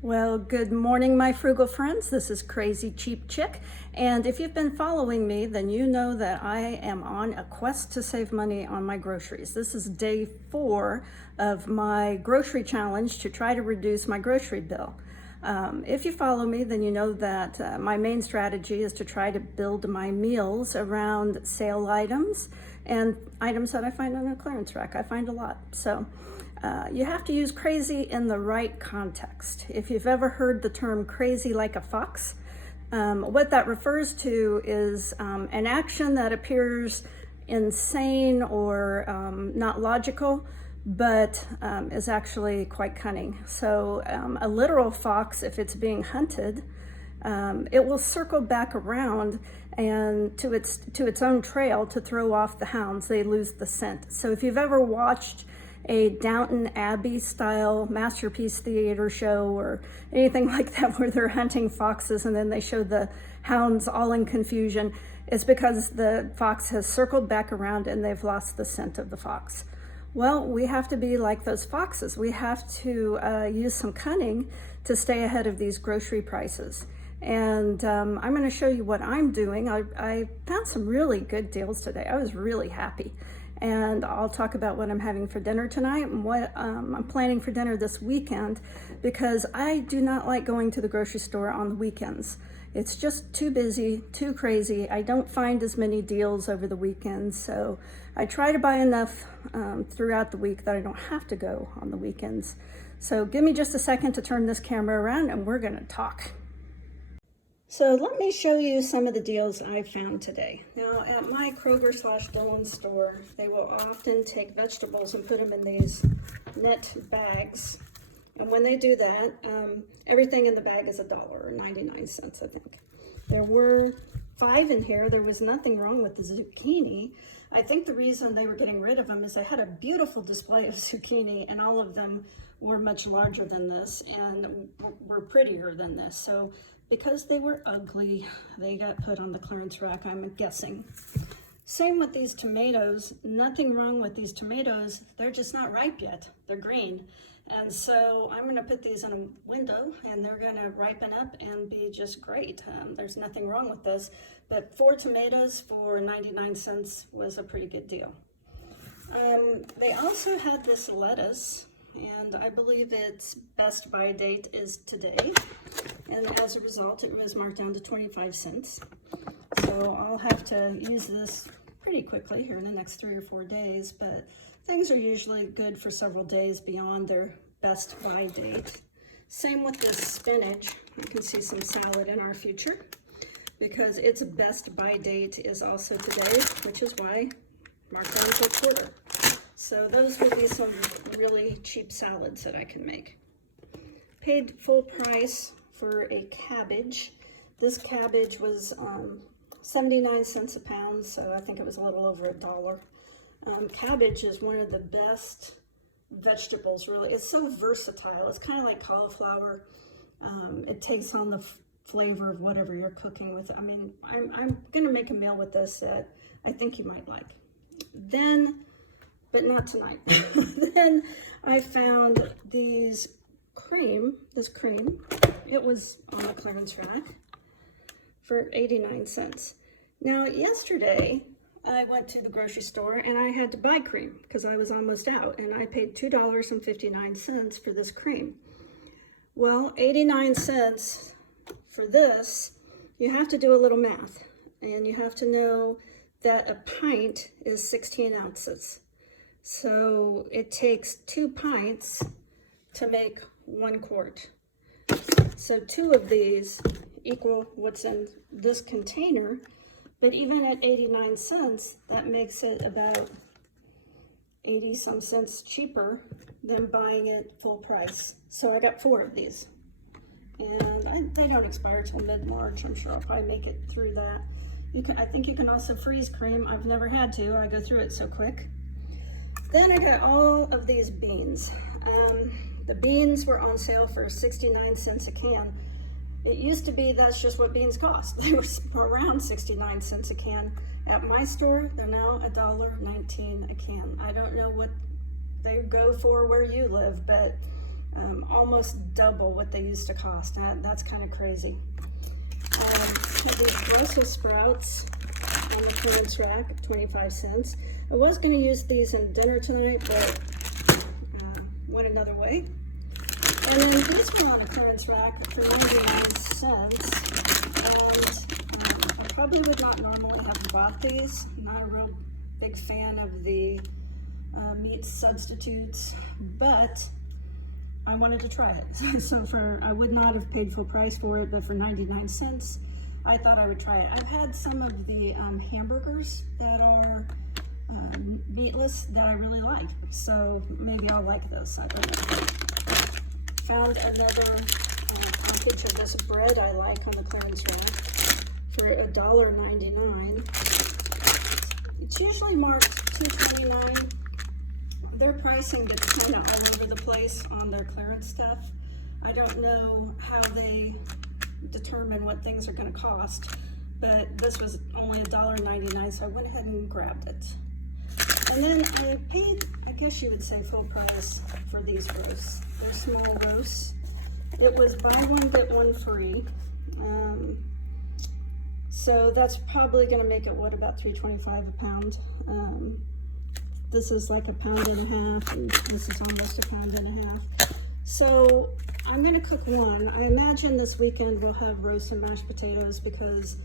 Well, good morning, my frugal friends. This is Crazy Cheap Chick. And if you've been following me, then you know that I am on a quest to save money on my groceries. This is day 4 of my grocery challenge to try to reduce my grocery bill. If you follow me, then you know that my main strategy is to try to build my meals around sale items and items that I find on a clearance rack. I find a lot. So you have to use crazy in the right context. If you've ever heard the term crazy like a fox, what that refers to is an action that appears insane or not logical, but is actually quite cunning. So a literal fox, if it's being hunted, it will circle back around and to its own trail to throw off the hounds. They lose the scent. So if you've ever watched a Downton Abbey style masterpiece theater show or anything like that where they're hunting foxes and then they show the hounds all in confusion, it's because the fox has circled back around and they've lost the scent of the fox. Well, we have to be like those foxes. We have to use some cunning to stay ahead of these grocery prices. And I'm going to show you what I'm doing. I found some really good deals today. I was really happy. And I'll talk about what I'm having for dinner tonight and what I'm planning for dinner this weekend, because I do not like going to the grocery store on the weekends. It's just too busy, too crazy. I don't find as many deals over the weekends, so I try to buy enough throughout the week that I don't have to go on the weekends. So give me just a second to turn this camera around and we're gonna talk. So let me show you some of the deals I found today. Now at my Kroger/Dillon store, they will often take vegetables and put them in these net bags. And when they do that, everything in the bag is $1 or 99 cents, I think. There were 5 in here. There was nothing wrong with the zucchini. I think the reason they were getting rid of them is they had a beautiful display of zucchini and all of them were much larger than this and were prettier than this. So because they were ugly, they got put on the clearance rack, I'm guessing. Same with these tomatoes. Nothing wrong with these tomatoes. They're just not ripe yet. They're green. And so I'm gonna put these in a window and they're gonna ripen up and be just great. There's nothing wrong with this, but 4 tomatoes for 99 cents was a pretty good deal. They also had this lettuce, and I believe its best buy date is today. And as a result, it was marked down to 25 cents. So I'll have to use this pretty quickly here in the next 3 or 4 days, but things are usually good for several days beyond their best buy date. Same with this spinach. You can see some salad in our future because its best buy date is also today, which is why marked down to a quarter. So those will be some really cheap salads that I can make. Paid full price for a cabbage. This cabbage was 79 cents a pound, so I think it was a little over $1. Cabbage is one of the best vegetables, really. It's so versatile. It's kind of like cauliflower. It takes on the flavor of whatever you're cooking with. I mean, I'm gonna make a meal with this that I think you might like. Then, but not tonight. Then I found this cream. It was on the clearance rack for 89 cents. Now, yesterday, I went to the grocery store and I had to buy cream because I was almost out, and I paid $2.59 for this cream. Well, 89 cents for this, you have to do a little math, and you have to know that a pint is 16 ounces. So it takes 2 pints to make 1 quart. So 2 of these equal what's in this container, but even at 89 cents, that makes it about 80 some cents cheaper than buying it full price. So I got 4 of these, and they don't expire till mid-March. I'm sure I'll probably make it through that. I think you can also freeze cream. I've never had to. I go through it so quick. Then I got all of these beans. The beans were on sale for 69 cents a can. It used to be that's just what beans cost. They were around 69 cents a can. At my store, they're now $1.19 a can. I don't know what they go for where you live, but almost double what they used to cost. That's kind of crazy. Have these Brussels sprouts on the clearance rack, 25 cents. I was going to use these in dinner tonight, but went another way. And then these were on the clearance rack for 99 cents. And I probably would not normally have bought these. I'm not a real big fan of the meat substitutes, but I wanted to try it. So I would not have paid full price for it, but for 99 cents, I thought I would try it. I've had some of the hamburgers that are meatless that I really like, so maybe I'll like those. I don't know. Found another package of this bread I like on the clearance rack for $1.99. It's usually marked $2.29. Their pricing gets kind of all over the place on their clearance stuff. I don't know how they determine what things are going to cost, but this was only $1.99, so I went ahead and grabbed it. And then I paid, I guess you would say, full price for these roasts. They're small roasts. It was buy one, get one free. So that's probably going to make it, what, about $3.25 a pound. This is like 1.5 pounds, and this is almost 1.5 pounds. So I'm going to cook one. I imagine this weekend we'll have roast and mashed potatoes because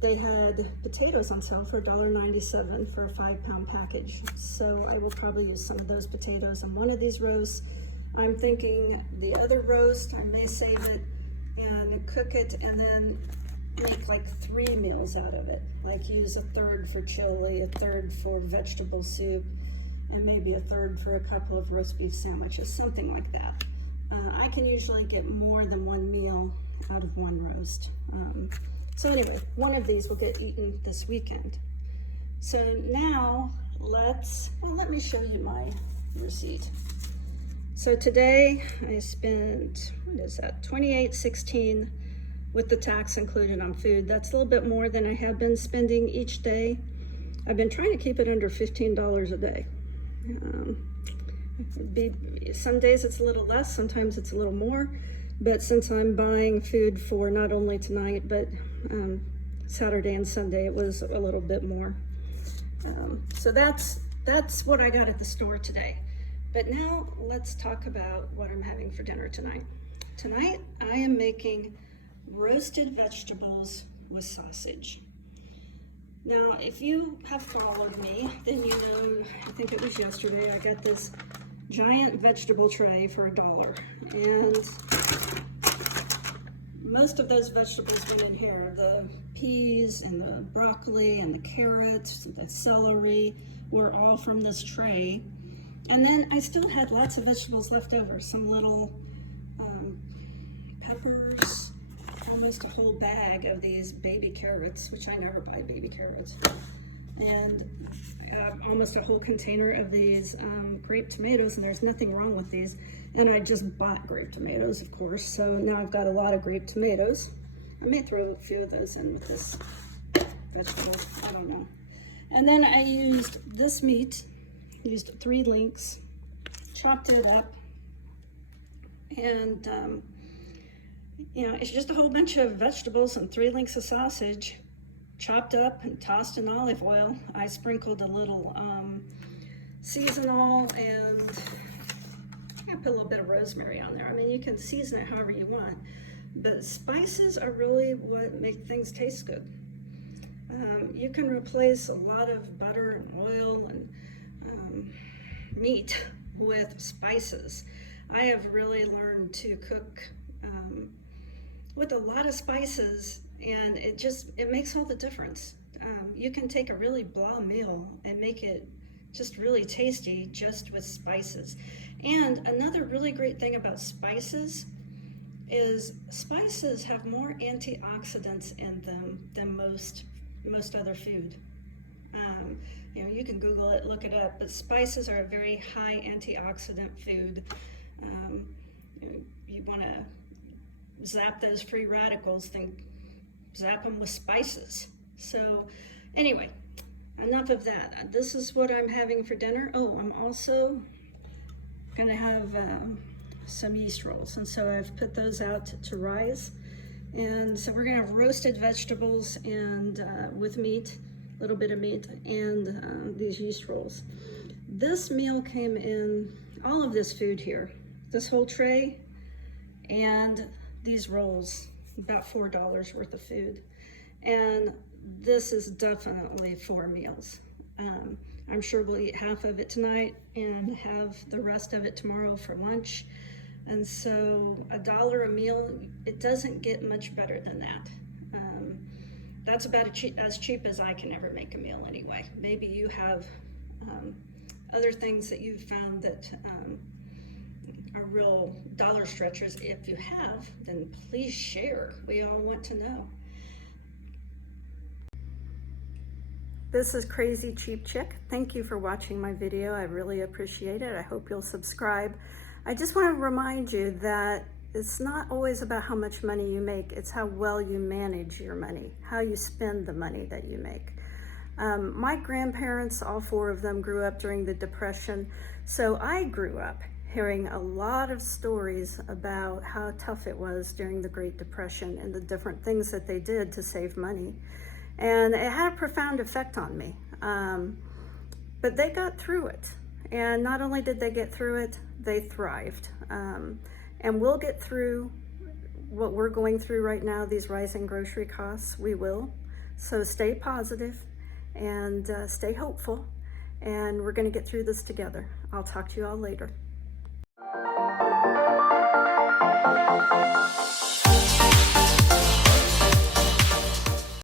they had potatoes on sale for $1.97 for a 5-pound package. So I will probably use some of those potatoes in one of these roasts. I'm thinking the other roast, I may save it and cook it and then make like 3 meals out of it. Like use a third for chili, a third for vegetable soup, and maybe a third for a couple of roast beef sandwiches, something like that. I can usually get more than 1 meal out of one roast. So anyway, one of these will get eaten this weekend. So now let me show you my receipt. So today I spent, what is that, $28.16 with the tax included on food. That's a little bit more than I have been spending each day. I've been trying to keep it under $15 a day. Some days it's a little less, sometimes it's a little more, but since I'm buying food for not only tonight, but Saturday and Sunday, it was a little bit more. So that's what I got at the store today. But now let's talk about what I'm having for dinner tonight. Tonight I am making roasted vegetables with sausage. Now, if you have followed me, then you know, I think it was yesterday, I got this giant vegetable tray for $1. And most of those vegetables went in here. The peas and the broccoli and the carrots, the celery were all from this tray. And then I still had lots of vegetables left over. Some little peppers, almost a whole bag of these baby carrots, which I never buy baby carrots. And almost a whole container of these grape tomatoes, and there's nothing wrong with these. And I just bought grape tomatoes, of course, so now I've got a lot of grape tomatoes. I may throw a few of those in with this vegetable, I don't know. And then I used this meat, used 3 links, chopped it up, and you know, it's just a whole bunch of vegetables and 3 links of sausage, chopped up and tossed in olive oil. I sprinkled a little seasonal, and I put a little bit of rosemary on there. I mean, you can season it however you want, but spices are really what make things taste good. You can replace a lot of butter and oil and meat with spices. I have really learned to cook with a lot of spices, and it makes all the difference. You can take a really blah meal and make it just really tasty just with spices. And another really great thing about spices is spices have more antioxidants in them than most other food. You know, you can Google it, look it up, but spices are a very high antioxidant food. You want to zap those free radicals, then zap them with spices. So anyway, enough of that. This is what I'm having for dinner. Oh, I'm also gonna have some yeast rolls. And so I've put those out to rise. And so we're gonna have roasted vegetables and with meat, a little bit of meat, and these yeast rolls. This meal came in, all of this food here, this whole tray, and these rolls, about $4 worth of food. And this is definitely 4 meals. I'm sure we'll eat half of it tonight and have the rest of it tomorrow for lunch. And so $1 a meal, it doesn't get much better than that. That's about as cheap as I can ever make a meal anyway. Maybe you have other things that you've found that are real dollar stretchers. If you have, then please share. We all want to know. This is Crazy Cheap Chick. Thank you for watching my video. I really appreciate it. I hope you'll subscribe. I just want to remind you that it's not always about how much money you make. It's how well you manage your money, how you spend the money that you make. My grandparents, all 4 of them, grew up during the Depression. So I grew up hearing a lot of stories about how tough it was during the Great Depression and the different things that they did to save money. And it had a profound effect on me. But they got through it. And not only did they get through it, they thrived. And we'll get through what we're going through right now, these rising grocery costs. We will. So stay positive and stay hopeful. And we're going to get through this together. I'll talk to you all later.